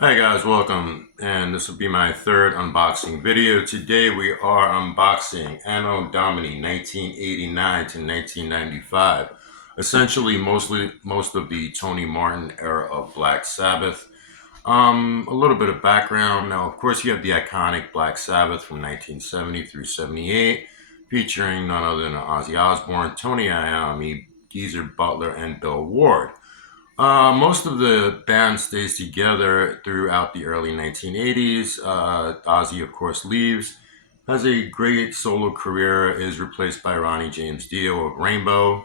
Hi guys, welcome, and this will be my third unboxing video. Today we are unboxing Anno Domini 1989 to 1995. Essentially, most of the Tony Martin era of Black Sabbath. A little bit of background. Now, of course, you have the iconic Black Sabbath from 1970 through 78, featuring none other than Ozzy Osbourne, Tony Iommi, Geezer Butler, and Bill Ward. Most of the band stays together throughout the early 1980s. Ozzy, of course, leaves, has a great solo career, is replaced by Ronnie James Dio of Rainbow.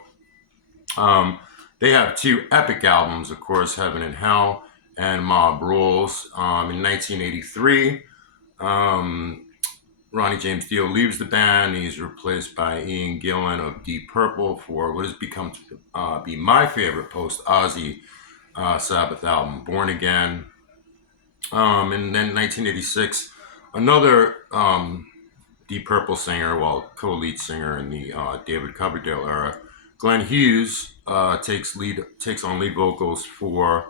Um, they have two epic albums, of course, Heaven and Hell and Mob Rules. In 1983, um, Ronnie James Dio leaves the band. He's replaced by Ian Gillan of Deep Purple for what has become to be my favorite post-Ozzy Sabbath album, Born Again. And then 1986, another Deep Purple singer, well, co-lead singer in the David Coverdale era, Glenn Hughes, takes on lead vocals for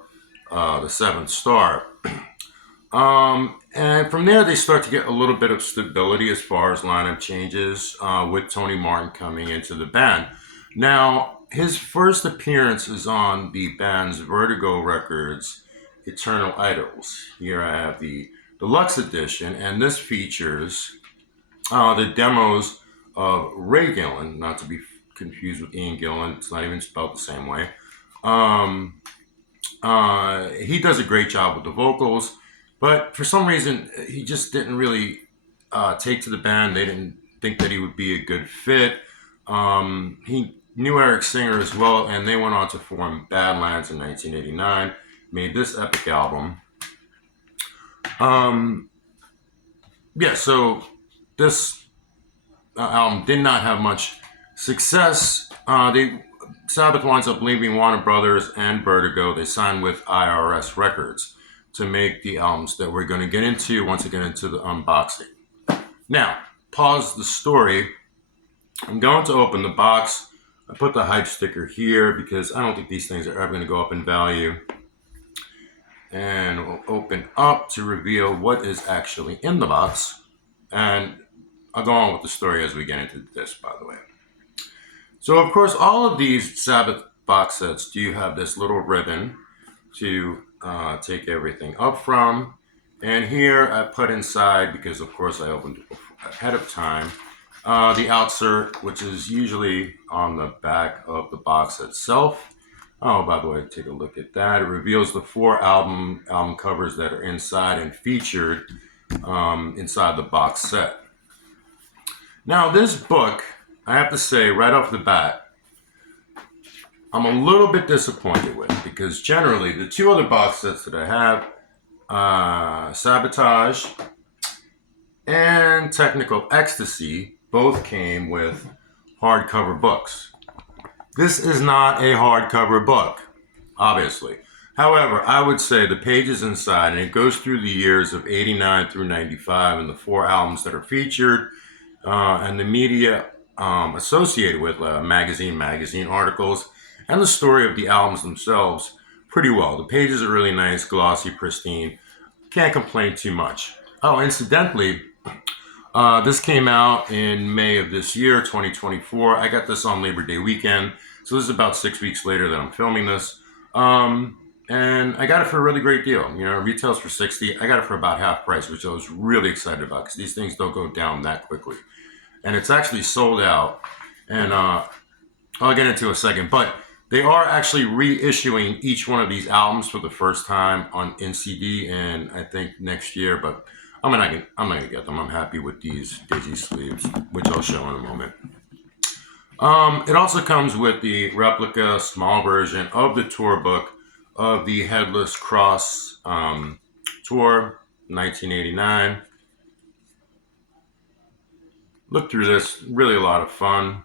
the Seventh Star. And from there, they start to get a little bit of stability as far as lineup changes, with Tony Martin coming into the band. Now, his first appearance is on the band's Vertigo Records Eternal Idols. Here I have the deluxe edition, and this features the demos of Ray Gillan, not to be confused with Ian Gillan. It's not even spelled the same way. He does a great job with the vocals, but for some reason, he just didn't really take to the band. They didn't think that he would be a good fit. He knew Eric Singer as well, and they went on to form Badlands in 1989, made this epic album. So this album did not have much success. Sabbath winds up leaving Warner Brothers and Vertigo. They signed with IRS Records to make the albums that we're going to get into once we get into the unboxing. Now, pause the story. I'm going to open the box. I put the hype sticker here because I don't think these things are ever going to go up in value. And we'll open up to reveal what is actually in the box. And I'll go on with the story as we get into this, by the way. So, of course, all of these Sabbath box sets do have this little ribbon to take everything up from. And here I put inside, because of course I opened it ahead of time, the outsert, which is usually on the back of the box itself. Oh, by the way, take a look at that. It reveals the four album covers that are inside and featured inside the box set. Now, this book, I have to say right off the bat, I'm a little bit disappointed with, because generally the two other box sets that I have, Sabotage and Technical Ecstasy, both came with hardcover books. This is not a hardcover book, obviously. However, I would say the pages inside, and it goes through the years of 89 through 95 and the four albums that are featured, and the media associated with magazine articles, and the story of the albums themselves pretty well. The pages are really nice, glossy, pristine. Can't complain too much. Oh, incidentally, this came out in May of this year, 2024. I got this on Labor Day weekend, so this is about 6 weeks later that I'm filming this. And I got it for a really great deal. You know, it retails for $60. I got it for about half price, which I was really excited about, because these things don't go down that quickly. And it's actually sold out. And I'll get into it in a second. But they are actually reissuing each one of these albums for the first time in CD, and I think next year. But I'm not gonna get them. I'm happy with these Digi sleeves, which I'll show in a moment. It also comes with the replica small version of the tour book of the Headless Cross tour, 1989. Looked through this, really a lot of fun.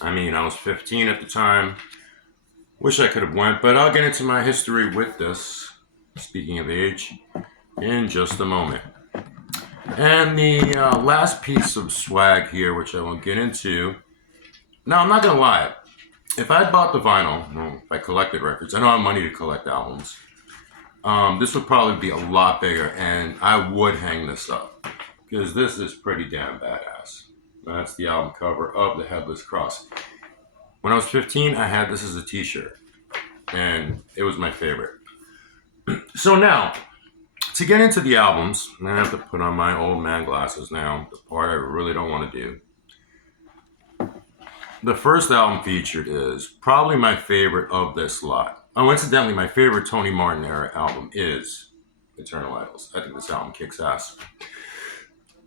I mean, I was 15 at the time. Wish I could have went, but I'll get into my history with this, speaking of age, in just a moment. And the last piece of swag here, which I won't get into. Now, I'm not going to lie. If I bought the vinyl, well, if I collected records, I don't have money to collect albums. This would probably be a lot bigger, and I would hang this up because this is pretty damn badass. That's the album cover of The Headless Cross. When I was 15, I had this as a t-shirt, and it was my favorite. So now, to get into the albums, I have to put on my old man glasses now, the part I really don't want to do. The first album featured is probably my favorite of this lot. Oh, incidentally, my favorite Tony Martin era album is Eternal Idols. I think this album kicks ass.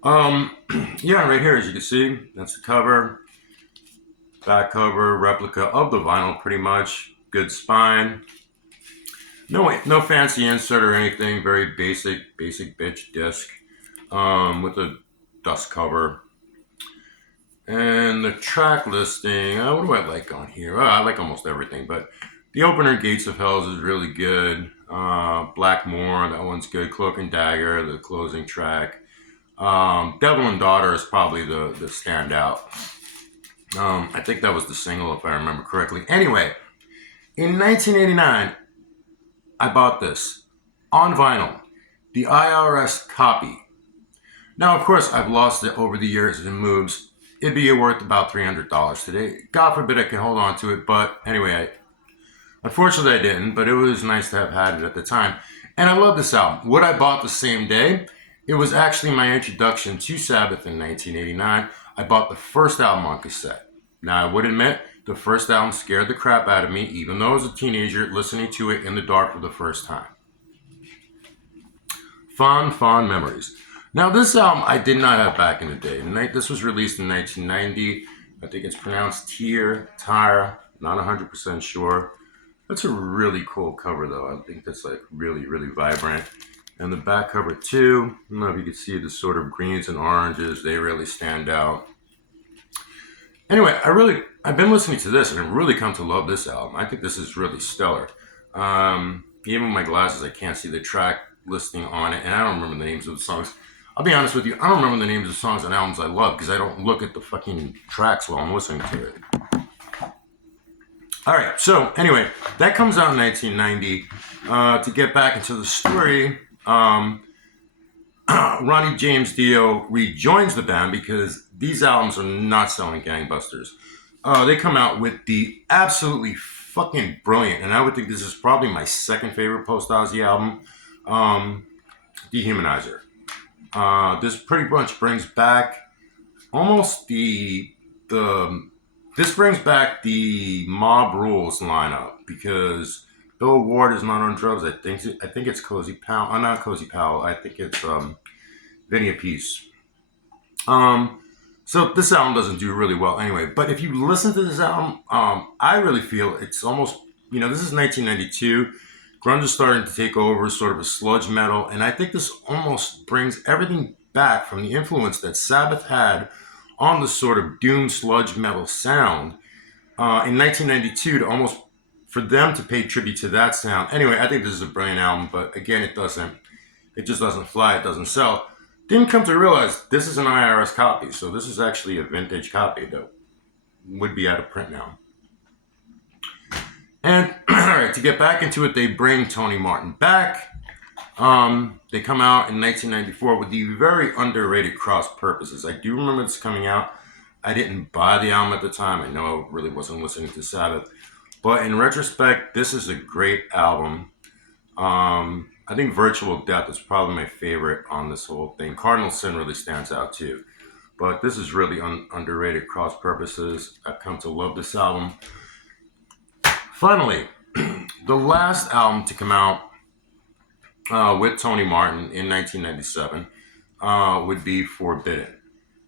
Yeah, right here, as you can see, that's the cover. Back cover, replica of the vinyl, pretty much. Good spine. No fancy insert or anything. Very basic bitch disc with a dust cover. And the track listing, what do I like on here? I like almost everything, but the opener, Gates of Hell, is really good. Blackmore, that one's good. Cloak and Dagger, the closing track. Devil and Daughter is probably the standout. I think that was the single, if I remember correctly. Anyway, in 1989, I bought this on vinyl, the IRS copy. Now, of course, I've lost it over the years as it moves. It'd be worth about $300 today. God forbid I could hold on to it, but anyway, unfortunately I didn't, but it was nice to have had it at the time. And I love this album. What I bought the same day, it was actually my introduction to Sabbath in 1989. I bought the first album on cassette. Now, I would admit, the first album scared the crap out of me, even though I was a teenager listening to it in the dark for the first time. Fond memories. Now, this album I did not have back in the day. This was released in 1990. I think it's pronounced Tire, not 100% sure. That's a really cool cover, though. I think that's like really vibrant. And the back cover, too. I don't know if you can see the sort of greens and oranges. They really stand out. Anyway, I've been listening to this and I've really come to love this album. I think this is really stellar. Even with my glasses, I can't see the track listing on it, and I don't remember the names of the songs. I'll be honest with you, I don't remember the names of songs on albums I love because I don't look at the fucking tracks while I'm listening to it. All right, so anyway, that comes out in 1990. To get back into the story, Ronnie James Dio rejoins the band because these albums are not selling gangbusters. They come out with the absolutely fucking brilliant, and I would think this is probably my second favorite post-Ozzy album, Dehumanizer. This pretty much brings back almost this brings back the Mob Rules lineup because Bill Ward is not on drugs. I think it's Cozy Powell. Not Cozy Powell. I think it's Vinny Appice. So this album doesn't do really well anyway. But if you listen to this album, I really feel it's almost, this is 1992. Grunge is starting to take over, sort of a sludge metal, and I think this almost brings everything back from the influence that Sabbath had on the sort of doom sludge metal sound in 1992 to almost for them to pay tribute to that sound. Anyway, I think this is a brilliant album, but again, it just doesn't fly, it doesn't sell. Didn't come to realize this is an IRS copy, so this is actually a vintage copy that would be out of print now. And all right, to get back into it, they bring Tony Martin back. They come out in 1994 with the very underrated Cross Purposes. I do remember this coming out. I didn't buy the album at the time. I know I really wasn't listening to Sabbath. But in retrospect, this is a great album. I think Virtual Death is probably my favorite on this whole thing. Cardinal Sin really stands out too. But this is really underrated Cross Purposes. I've come to love this album. Finally, the last album to come out with Tony Martin in 1997 would be Forbidden.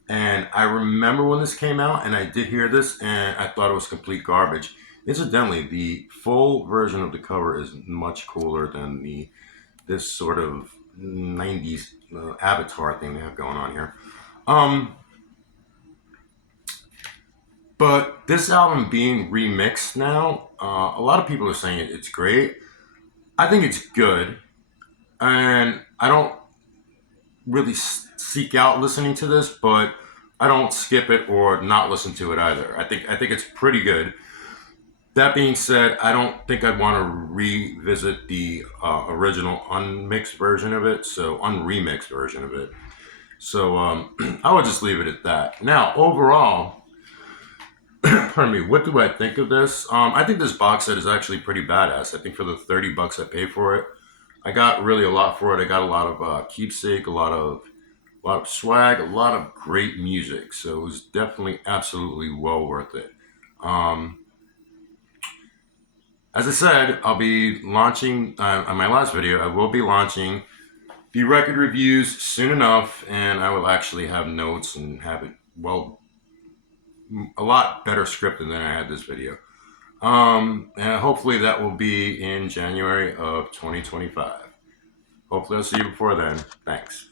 And I remember when this came out, and I did hear this, and I thought it was complete garbage. Incidentally, the full version of the cover is much cooler than this sort of 90s avatar thing they have going on here. But this album being remixed now, a lot of people are saying it's great. I think it's good. And I don't really seek out listening to this, but I don't skip it or not listen to it either. I think it's pretty good. That being said, I don't think I'd want to revisit the original unmixed version of it, so unremixed version of it. So I would just leave it at that. Now, overall, pardon me, what do I think of this? I think this box set is actually pretty badass. I think for the $30 I paid for it, I got really a lot for it. I got a lot of keepsake, a lot of swag, a lot of great music. So it was definitely absolutely well worth it. Um, as I said, I'll be launching on my last video. I will be launching the record reviews soon enough, and I will actually have notes and have it a lot better scripted than I had this video. And hopefully that will be in January of 2025. Hopefully I'll see you before then. Thanks.